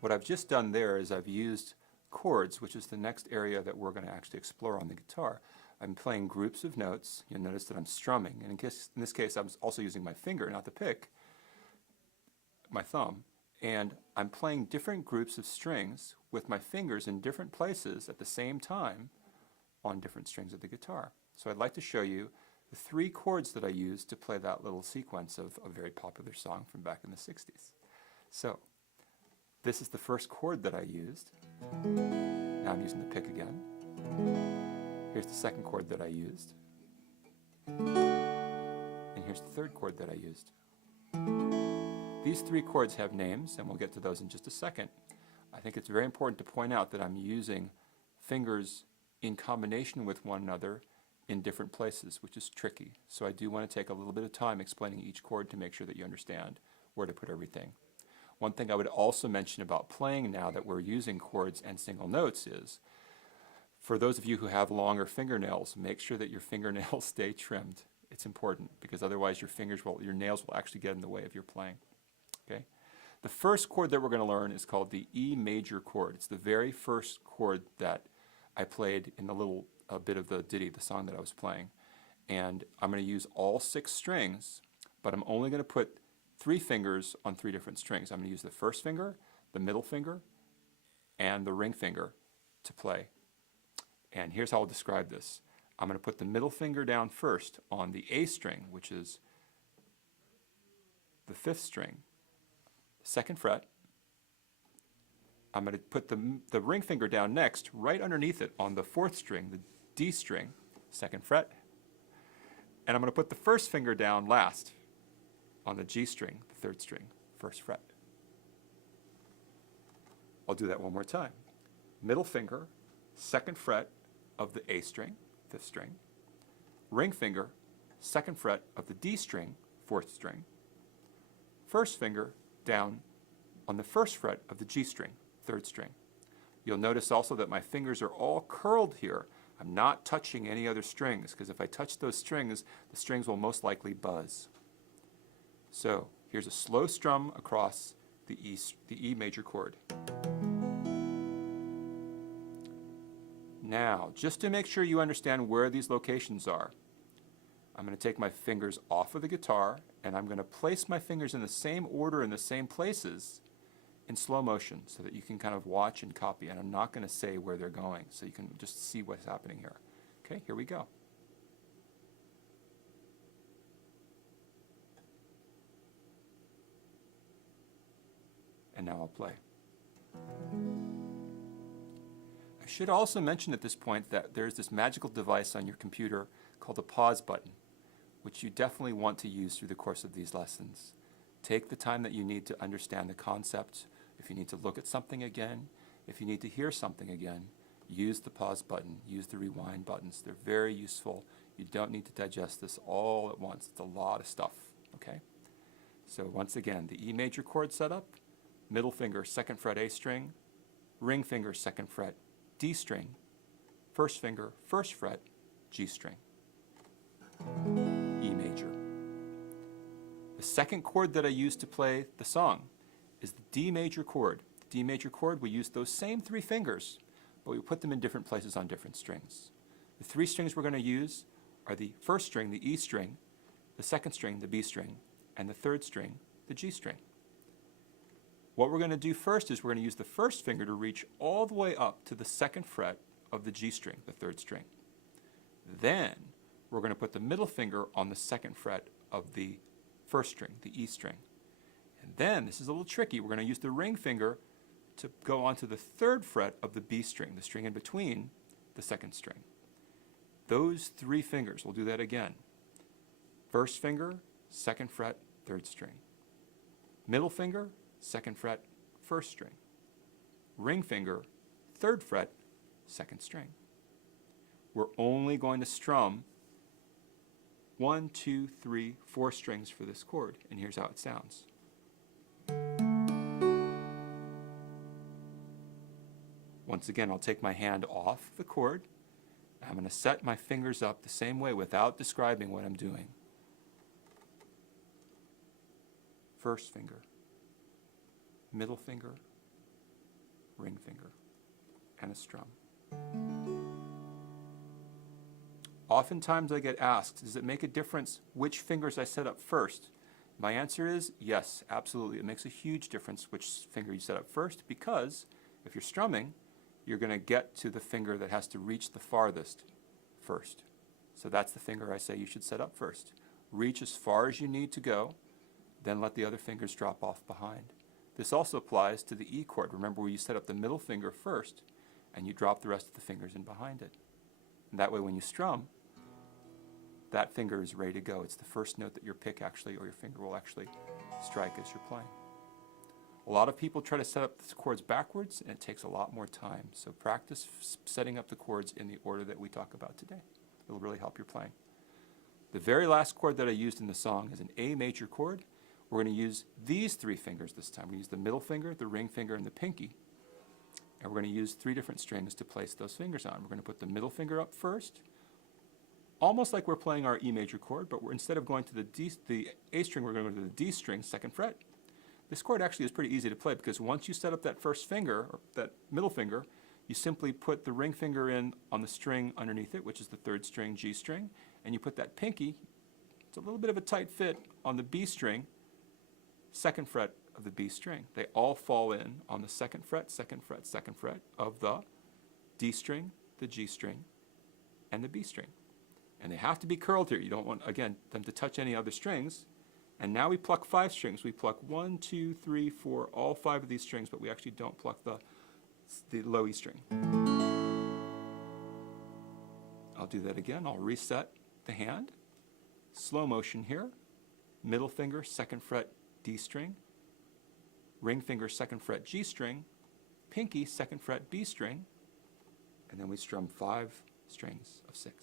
What I've just done there is I've used chords, which is the next area that we're going to actually explore on the guitar. I'm playing groups of notes. You'll notice that I'm strumming, and in this case I'm also using my finger, not the pick, my thumb, and I'm playing different groups of strings with my fingers in different places at the same time on different strings of the guitar. So I'd like to show you the 3 chords that I used to play that little sequence of a very popular song from back in the 60s. So this is the first chord that I used. Now I'm using the pick again. Here's the second chord that I used. And here's the third chord that I used. These 3 chords have names, and we'll get to those in just a second. I think it's very important to point out that I'm using fingers in combination with one another in different places, which is tricky. So I do want to take a little bit of time explaining each chord to make sure that you understand where to put everything. One thing I would also mention about playing now that we're using chords and single notes is, for those of you who have longer fingernails, make sure that your fingernails stay trimmed. It's important, because otherwise your nails will actually get in the way of your playing. Okay? The first chord that we're going to learn is called the E major chord. It's the very first chord that I played in the little bit of the ditty, the song that I was playing. And I'm going to use all 6 strings, but I'm only going to put 3 fingers on 3 different strings. I'm going to use the first finger, the middle finger, and the ring finger to play. And here's how I'll describe this. I'm going to put the middle finger down first on the A string, which is the 5th string, 2nd fret. I'm going to put the ring finger down next, right underneath it on the 4th string, the D string, 2nd fret. And I'm going to put the first finger down last on the G string, the 3rd string, 1st fret. I'll do that one more time. Middle finger, 2nd fret of the A string, 5th string. Ring finger, 2nd fret of the D string, 4th string. First finger down on the 1st fret of the G string, 3rd string. You'll notice also that my fingers are all curled here. I'm not touching any other strings, because if I touch those strings, the strings will most likely buzz. So here's a slow strum across the E major chord. Now, just to make sure you understand where these locations are, I'm going to take my fingers off of the guitar, and I'm going to place my fingers in the same order in the same places in slow motion so that you can kind of watch and copy. And I'm not going to say where they're going, so you can just see what's happening here. Okay, here we go. And now I'll play. I should also mention at this point that there's this magical device on your computer called a pause button, which you definitely want to use through the course of these lessons. Take the time that you need to understand the concept. If you need to look at something again, if you need to hear something again, use the pause button, use the rewind buttons. They're very useful. You don't need to digest this all at once. It's a lot of stuff, okay? So once again, the E major chord setup, middle finger, 2nd fret A string, ring finger, 2nd fret D string, first finger, 1st fret G string, E major. The second chord that I used to play the song is the D major chord. The D major chord, we use those same 3 fingers, but we put them in different places on different strings. The 3 strings we're going to use are the 1st string, the E string, the 2nd string, the B string, and the 3rd string, the G string. What we're going to do first is we're going to use the 1st finger to reach all the way up to the 2nd fret of the G string, the 3rd string. Then we're going to put the middle finger on the 2nd fret of the 1st string, the E string. And then, this is a little tricky, we're going to use the ring finger to go onto the 3rd fret of the B string, the string in between the 2nd string. Those 3 fingers, we'll do that again. 1st finger, 2nd fret, 3rd string. Middle finger, 2nd fret, 1st string. Ring finger, 3rd fret, 2nd string. We're only going to strum 1, 2, 3, 4 strings for this chord, and here's how it sounds. Once again, I'll take my hand off the chord. I'm going to set my fingers up the same way without describing what I'm doing. 1st finger, middle finger, ring finger, and a strum. Oftentimes I get asked, does it make a difference which fingers I set up first? My answer is yes, absolutely. It makes a huge difference which finger you set up first, because if you're strumming, you're going to get to the finger that has to reach the farthest first. So that's the finger I say you should set up first. Reach as far as you need to go, then let the other fingers drop off behind. This also applies to the E chord. Remember where you set up the middle finger first, and you drop the rest of the fingers in behind it. And that way when you strum, that finger is ready to go. It's the first note that your pick actually, or your finger will actually strike as you're playing. A lot of people try to set up the chords backwards, and it takes a lot more time. So practice setting up the chords in the order that we talk about today. It'll really help your playing. The very last chord that I used in the song is an A major chord. We're going to use these three fingers this time. We use the middle finger, the ring finger, and the pinky. And we're going to use 3 different strings to place those fingers on. We're going to put the middle finger up first, almost like we're playing our E major chord, but instead of going to the A string, we're going to go to the D string, 2nd fret. This chord actually is pretty easy to play, because once you set up that first finger, or that middle finger, you simply put the ring finger in on the string underneath it, which is the 3rd string, G string, and you put that pinky, it's a little bit of a tight fit, on the B string, 2nd fret of the B string. They all fall in on the 2nd fret, 2nd fret, 2nd fret of the D string, the G string, and the B string. And they have to be curled here. You don't want, again, them to touch any other strings. And now we pluck 5 strings. We pluck 1, 2, 3, 4, all 5 of these strings, but we actually don't pluck the low E string. I'll do that again. I'll reset the hand. Slow motion here. Middle finger, 2nd fret, D string. Ring finger, 2nd fret, G string. Pinky, 2nd fret, B string. And then we strum 5 strings of 6.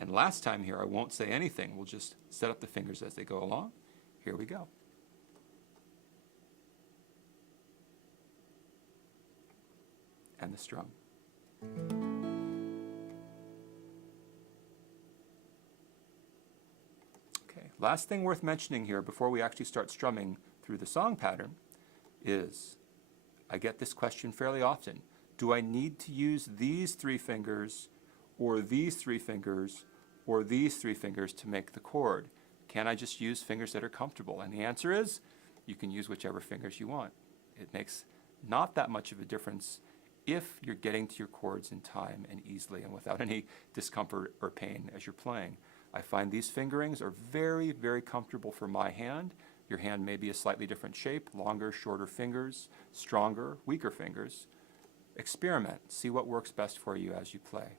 And last time here, I won't say anything. We'll just set up the fingers as they go along. Here we go. And the strum. Okay, last thing worth mentioning here before we actually start strumming through the song pattern is, I get this question fairly often. Do I need to use these 3 fingers, or these 3 fingers, or these 3 fingers to make the chord? Can I just use fingers that are comfortable? And the answer is, you can use whichever fingers you want. It makes not that much of a difference if you're getting to your chords in time and easily and without any discomfort or pain as you're playing. I find these fingerings are very, very comfortable for my hand. Your hand may be a slightly different shape, longer, shorter fingers, stronger, weaker fingers. Experiment, see what works best for you as you play.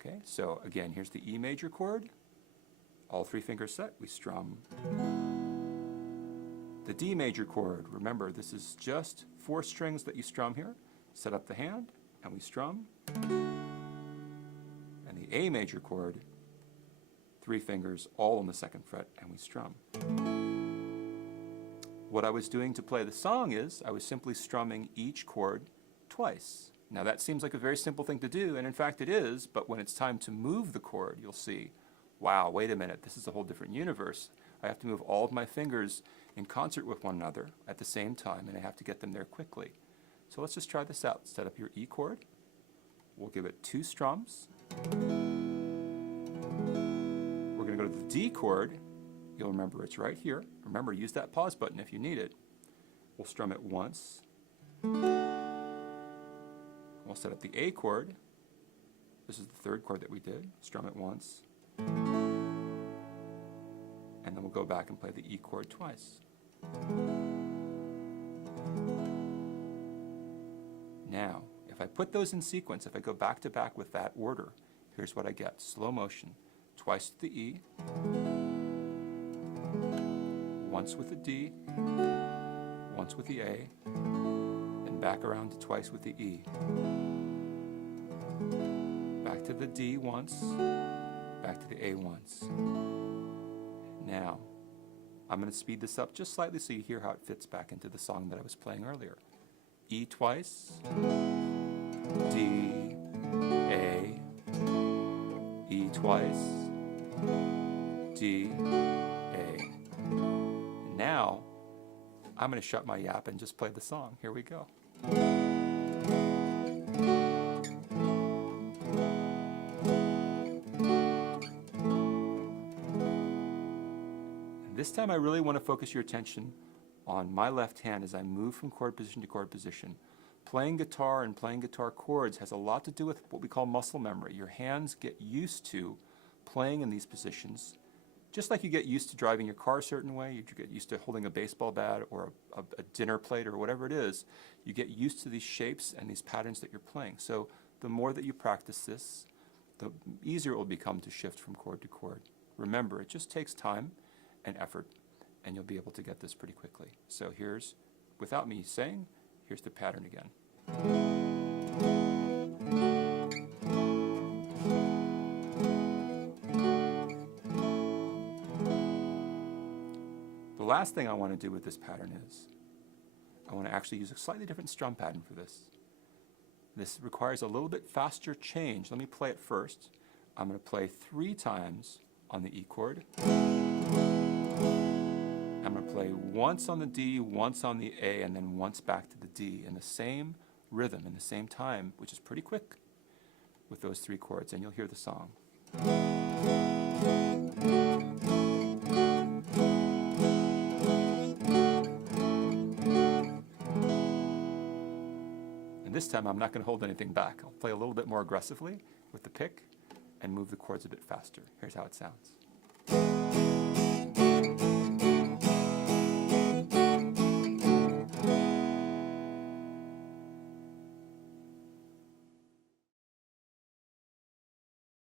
Okay, so again, here's the E major chord. All 3 fingers set, we strum. The D major chord, remember this is just 4 strings that you strum here. Set up the hand, and we strum. And the A major chord, 3 fingers, all on the 2nd fret, and we strum. What I was doing to play the song is, I was simply strumming each chord twice. Now that seems like a very simple thing to do, and in fact it is, but when it's time to move the chord, you'll see, wow, wait a minute, this is a whole different universe. I have to move all of my fingers in concert with one another at the same time, and I have to get them there quickly. So let's just try this out. Set up your E chord. We'll give it 2 strums. We're going to go to the D chord. You'll remember it's right here. Remember, use that pause button if you need it. We'll strum it once. We'll set up the A chord. This is the 3rd chord that we did. Strum it once. And then we'll go back and play the E chord twice. Now, if I put those in sequence, if I go back to back with that order, here's what I get. Slow motion. Twice with the E. Once with the D. Once with the A. And back around to twice with the E. Back to the D once. Back to the A once. Now, I'm going to speed this up just slightly so you hear how it fits back into the song that I was playing earlier. E twice, D, A, E twice, D, A. Now, I'm going to shut my yap and just play the song. Here we go. And this time I really want to focus your attention on my left hand as I move from chord position to chord position. Playing guitar and playing guitar chords has a lot to do with what we call muscle memory. Your hands get used to playing in these positions, just like you get used to driving your car a certain way, you get used to holding a baseball bat or a dinner plate or whatever it is. You get used to these shapes and these patterns that you're playing. So the more that you practice this, the easier it will become to shift from chord to chord. Remember, it just takes time and effort, and you'll be able to get this pretty quickly. So here's, without me saying, here's the pattern again. The last thing I want to do with this pattern is I want to actually use a slightly different strum pattern for this. This requires a little bit faster change. Let me play it first. I'm going to play 3 times on the E chord. I'm going to play once on the D, once on the A, and then once back to the D in the same rhythm, in the same time, which is pretty quick with those 3 chords, and you'll hear the song. And this time I'm not going to hold anything back. I'll play a little bit more aggressively with the pick and move the chords a bit faster. Here's how it sounds.